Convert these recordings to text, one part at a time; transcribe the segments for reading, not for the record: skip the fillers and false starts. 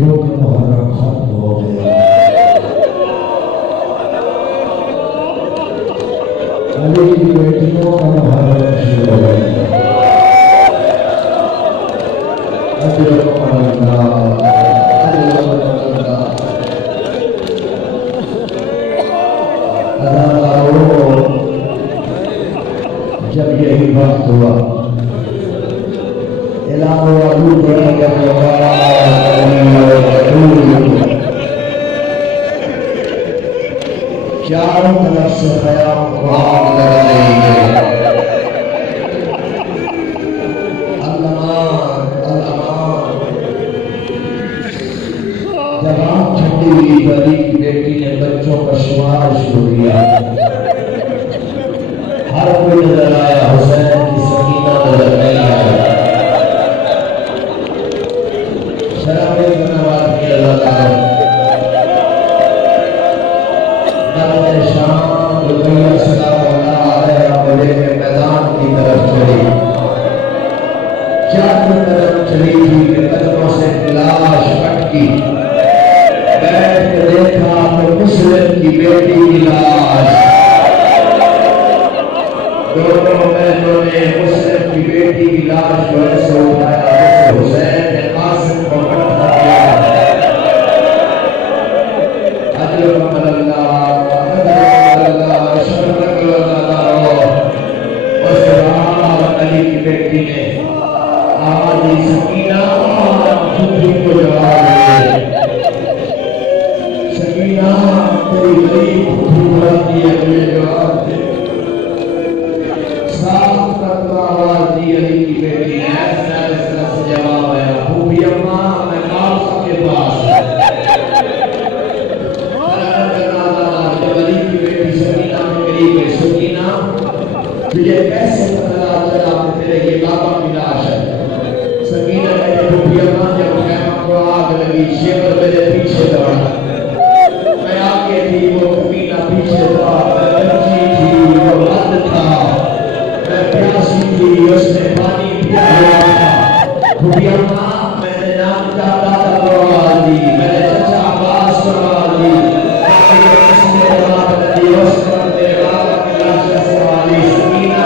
बेटियों का मुहर्रम खत्म हो गया। अली की बेटियों का मुहर्रम शुरू हो गया। जब यही वक्त हुआ चारों तरफ से क़याम आग लग रही है। जब आग ठंडी हुई बड़ी की बेटी ने बच्चों का शुमार शुरू किया। हर कोई नजर आया, हुसैन की सकीना नजर नहीं आया। शराब धन्यवाद की अल्लाह ताला शाम रुकैया सलामुल्लाह अलैहा बड़े के मैदान की तरफ चली। चारों तरफ चली थी कि कदमों से लाश फटकी। बैठ के देखा तो मुस्लिम की बेटी की लाश। दोनों बहनों ने मुस्लिम की बेटी की लाश को ऐसे उठाया जैसे हुसैन ने कासिम को पकड़ दिया। अली की बेटी ने आवाज दी, सकीना खुदी को जवाब दे। सकीना तेरी गरीब खुदी बुलाती है, मुझे जवाब दे। साफ तत्व आवाज दी अली की बेटी ने। ऐसा से जवाब आया, भूपी अम्मा मैं खालसा के पास। अली की बेटी सकीना में करीब है। सकीना तुझे कैसे पता चला कि तेरे ये बाबा की लाश है? सकीना ने भूपी अम्मा जब खैमा को आग लगी, शेबर मेरे पीछे दौड़ा। मैं आगे थी, वो कमीना पीछे था। मैं बच्ची थी, वो बंद था। मैं प्यासी थी, उसने पानी पिया था। भूपी अम्मा मैंने नाम का दादा को आवाज दी, मैंने चचा अब्बास को आवाज दी। उसने बात दी, उसने तेरे बाबा की लाश से आवाज दी। सकीना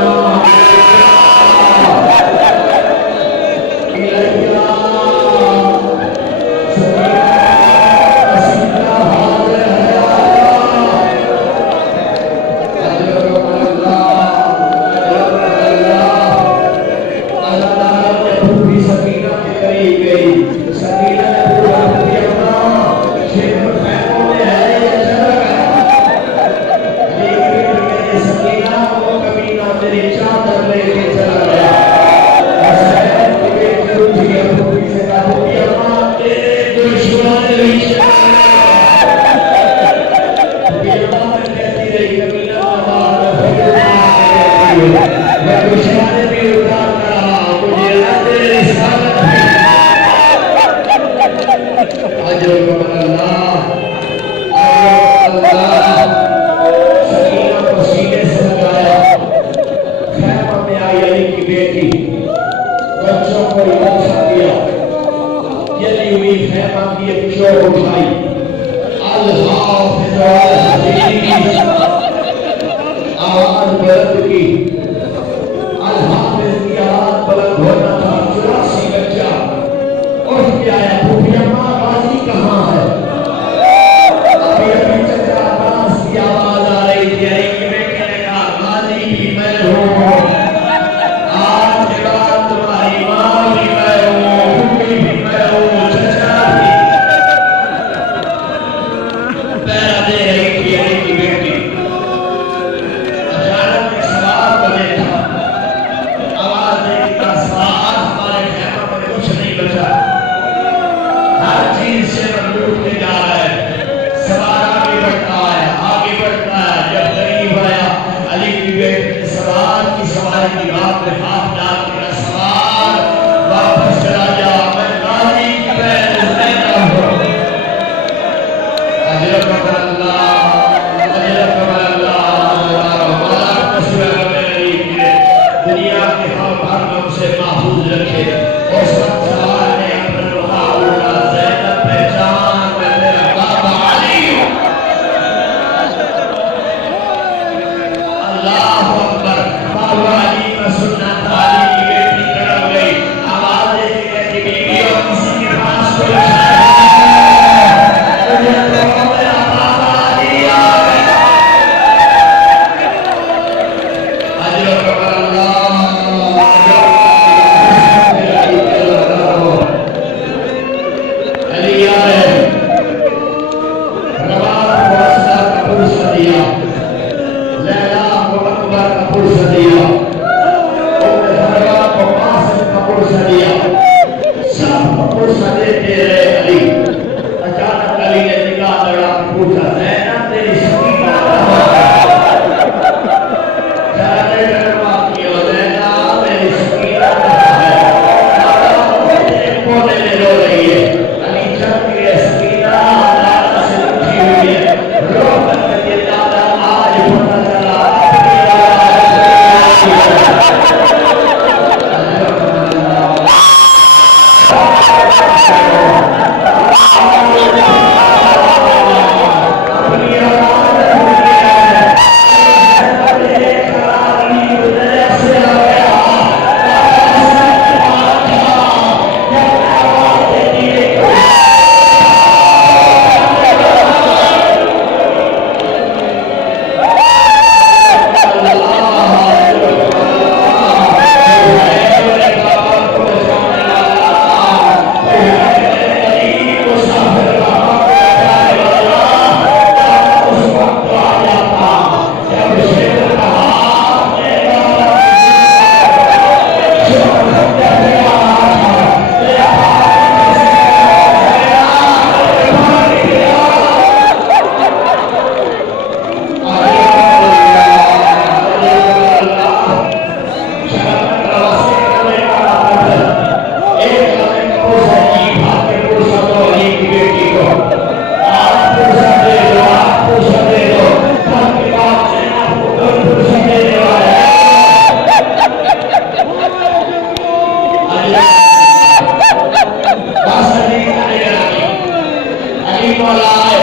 वाला आए,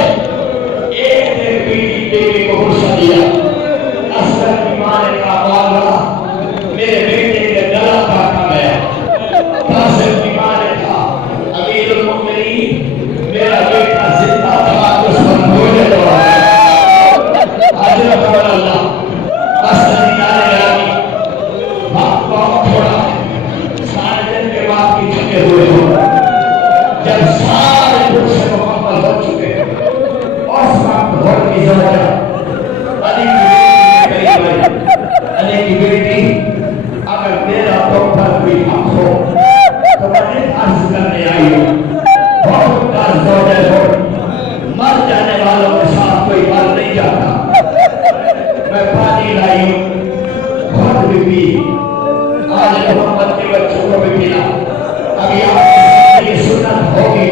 एक दिन बीवी को गुस्सा दिया। असर की मां ने कहा मौला मेरे बेटे के गला काटा गया। कासिम की मां ने कहा अमीरुल मोमिनीन मेरा बेटा जिंदा था तो सब भूले दो। हजरत अल्लाह असर की मां ने कहा बाप बहुत थोड़ा सारे दिन के बाद की थके हुए हो। जब सारे पुरुष मुकम्मल हो चुके उस वक्त घर की जरूरत अली की बेटी अगर तेरा डॉक्टर कोई हक हो तो मैं अर्ज करने आई हूँ। बहुत कर्ज हो मर जाने वालों के साथ कोई मर नहीं जाता। मैं पानी लाई हूँ खुद भी पी, आज मोहम्मद के बच्चों को भी पिला। अभी आपकी सुन्नत होगी